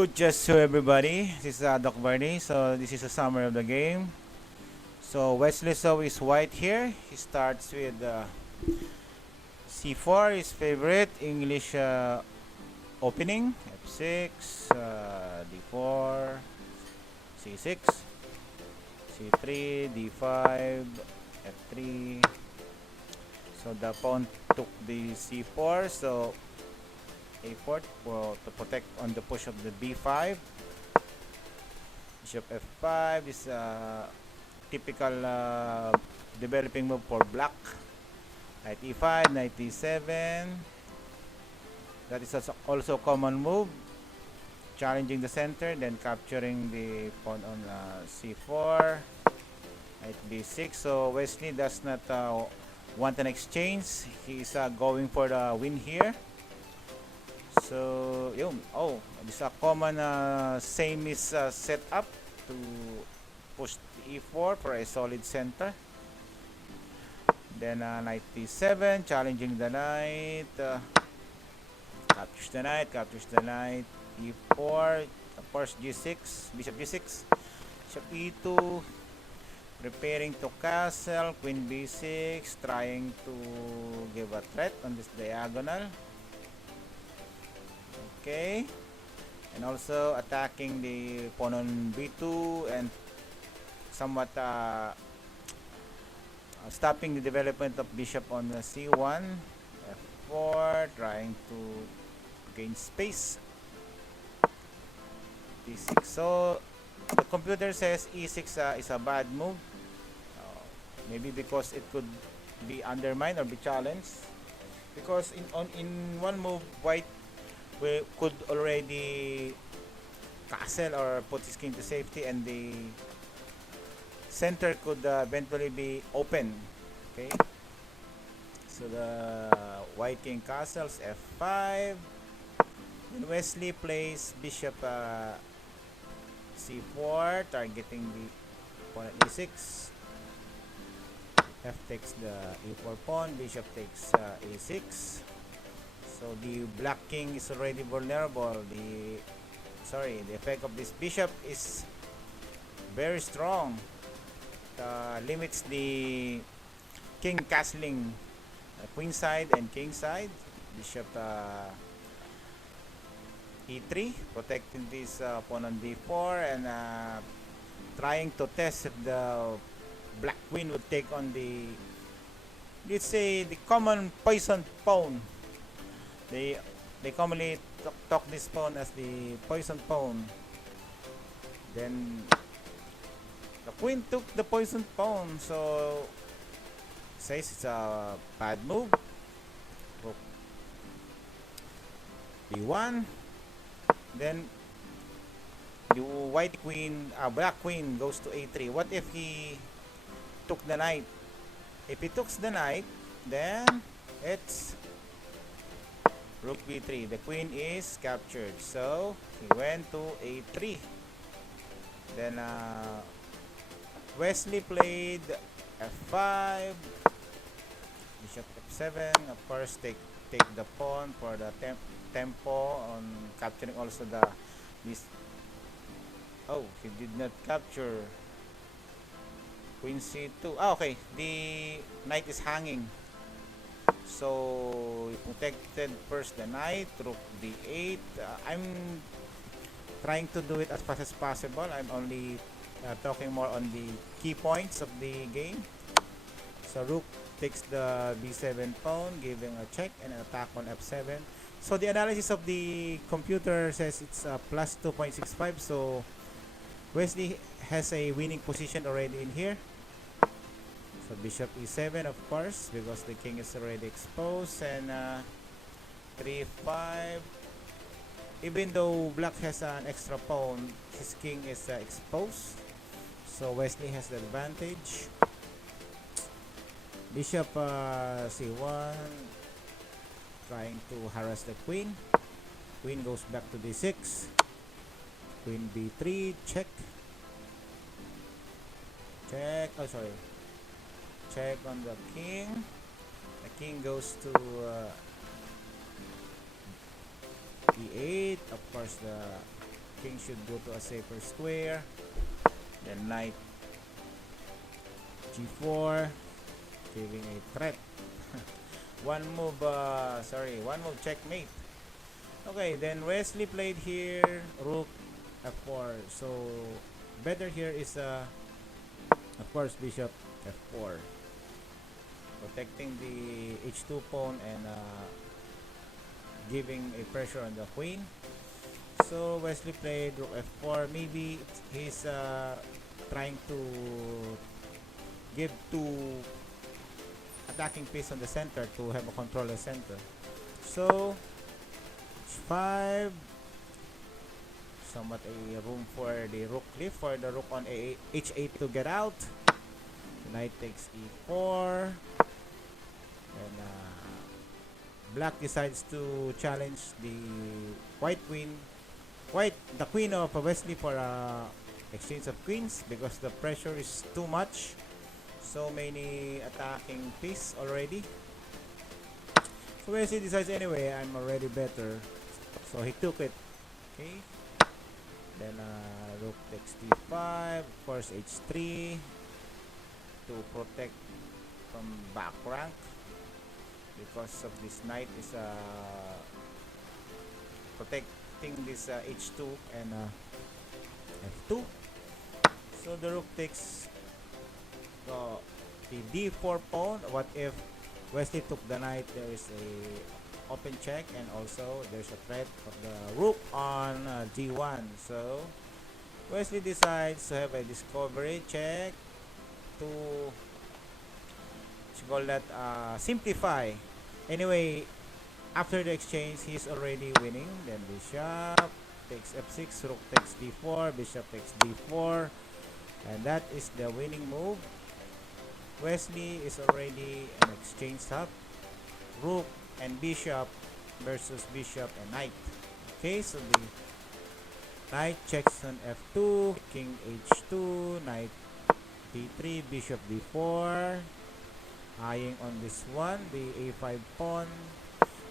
Good just to everybody. This is 𝙬𝙬𝙬𝙬. So this is a summary of the game. So Wesley is white here. He starts with C4, his favorite English opening. F6, D4, C6, C3, D5, F3. So the pawn took the C4. So A4 to protect on the push of the B5. Bishop F5 is typical developing move for black. Knight E5, Knight E7. That is also a common move. Challenging the center, then capturing the pawn on C4. Knight B6. So Wesley does not want an exchange. He is going for the win here. So, yun. Oh, this is a common same is set up to push the E4 for a solid center. Then Knight D7, challenging the knight. Captures the knight. E4, of course G6, Bishop G6, Bishop E2, preparing to castle, Queen B6, trying to give a threat on this diagonal. Okay, and also attacking the pawn on B2 and somewhat stopping the development of bishop on C1, F4, trying to gain space. D6. So the computer says E6 is a bad move, maybe because it could be undermined or be challenged, because in one move white we could already castle or put his king to safety, and the center could eventually be open. Okay, so the white king castles F5. Then Wesley plays bishop C4, targeting the pawn at E6. F takes the E4 pawn, bishop takes A6. So the black king is already vulnerable. The effect of this bishop is very strong. Limits the king castling queen side and king side. Bishop E3, protecting this pawn on D4, and trying to test if the black queen would take on the, let's say, the common poisoned pawn. They commonly talk this pawn as the poison pawn. Then the queen took the poison pawn, so says it's a bad move. Rook B1. Then the black queen goes to A3. What if he took the knight? If he took the knight, then it's Rook B3. The queen is captured. So he went to A3. Then Wesley played F5. Bishop F7. Of course, take the pawn for the tempo on capturing also this. Oh, he did not capture Queen C2. Okay, the knight is hanging. So he protected first the knight, Rook D8. I'm trying to do it as fast as possible. I'm only talking more on the key points of the game. So Rook takes the B7 pawn, giving a check and an attack on F7. So the analysis of the computer says it's plus 2.65. So Wesley has a winning position already in here. So bishop E7, of course, because the king is already exposed, and 3-5. Even though black has an extra pawn, his king is exposed. So Wesley has the advantage. Bishop C1, trying to harass the queen. Queen goes back to D6. Queen B3, check. Check. Oh, sorry. Check on the king. The king goes to E8. Of course, the king should go to a safer square. Then knight g4, giving a threat. one move checkmate. Okay, then Wesley played here rook f4. So better here is of course bishop f4, protecting the h2 pawn and giving a pressure on the queen. So Wesley played rook f4. Maybe he's trying to give two attacking piece on the center to have a control of the center. So h5, somewhat a room for the rook cliff, for the rook on h8 to get out. Knight takes e4, and black decides to challenge the the queen of Wesley for exchange of queens, because the pressure is too much. So many attacking piece already. So Wesley decides, anyway, I'm already better. So he took it. Okay. Then rook takes d5, of course h3 to protect from back rank, because of this knight is protecting this h2 and f2. So the rook takes the d4 pawn. What if Wesley took the knight? There is a open check, and also there's a threat of the rook on g1. So Wesley decides to have a discovery check to call that simplify. Anyway, after the exchange, he's already winning. Then bishop takes f6, rook takes d4, bishop takes d4, and that is the winning move. Wesley is already an exchange up. Rook and bishop versus bishop and knight. Okay, so the knight checks on f2, king h2, knight d3, bishop d4, eyeing on this one, the a5 pawn.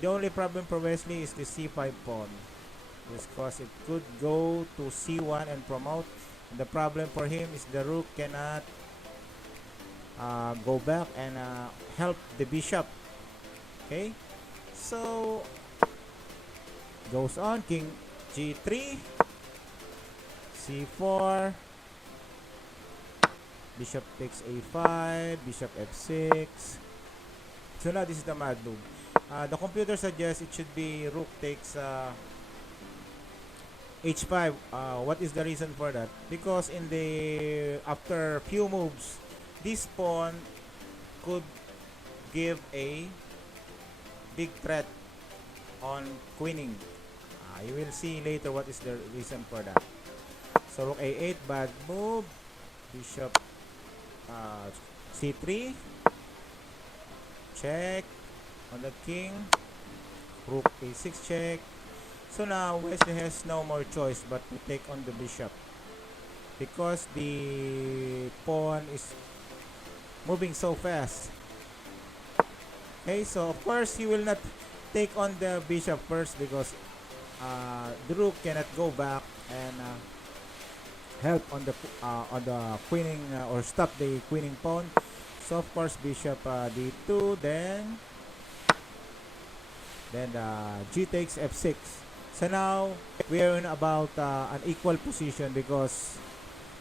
The only problem for Wesley is the c5 pawn, because it could go to c1 and promote. And the problem for him is the rook cannot go back and help the bishop. Okay, so goes on, king g3, c4, bishop takes a5, bishop f6. So now this is the mad move. The computer suggests it should be rook takes h5. What is the reason for that? Because in the after few moves, this pawn could give a big threat on queening. You will see later what is the reason for that. So rook a8, bad move. Bishop c3, check on the king. Rook a6 check. So now Wesley has no more choice but to take on the bishop, because the pawn is moving so fast. Okay, so of course he will not take on the bishop first, because the rook cannot go back and help on the queening or stop the queening pawn. So of course bishop d2, then g takes f6. So now we are in about an equal position, because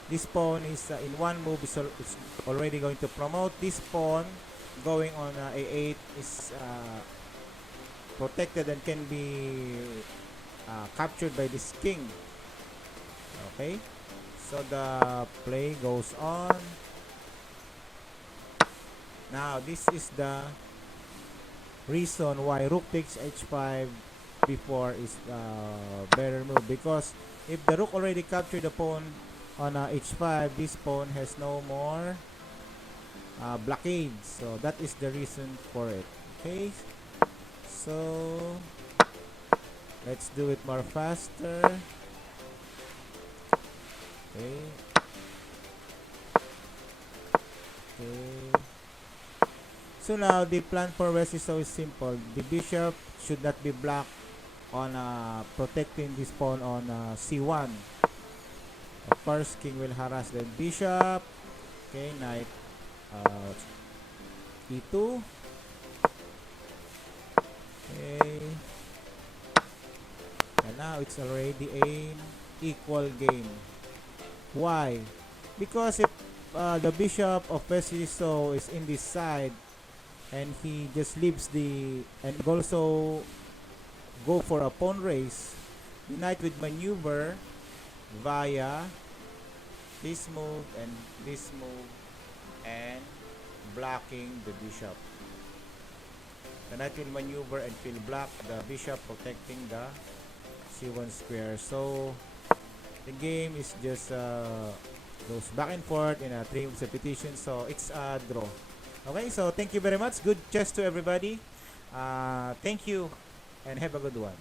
this pawn is in one move is already going to promote. This pawn going on a8 is protected and can be captured by this king. Okay, so the play goes on. Now this is the reason why rook takes h5 before is better move, because if the rook already captured the pawn on h5, this pawn has no more blockade. So that is the reason for it. Okay, so let's do it more faster. Okay. So now the plan for West is so simple. The bishop should not be blocked on protecting this pawn on c1. Of course, king will harass the bishop. Okay, knight e2. Okay, and now it's already an equal game. Why? Because if the bishop of Wesley is in this side, and he just leaves the and also go for a pawn race, the knight would maneuver via this move and blocking the bishop. The knight will maneuver and will block the bishop, protecting the c1 square. So the game is just goes back and forth in a 3 moves repetition, so it's a draw. Okay, so thank you very much. Good chess to everybody. Thank you and have a good one.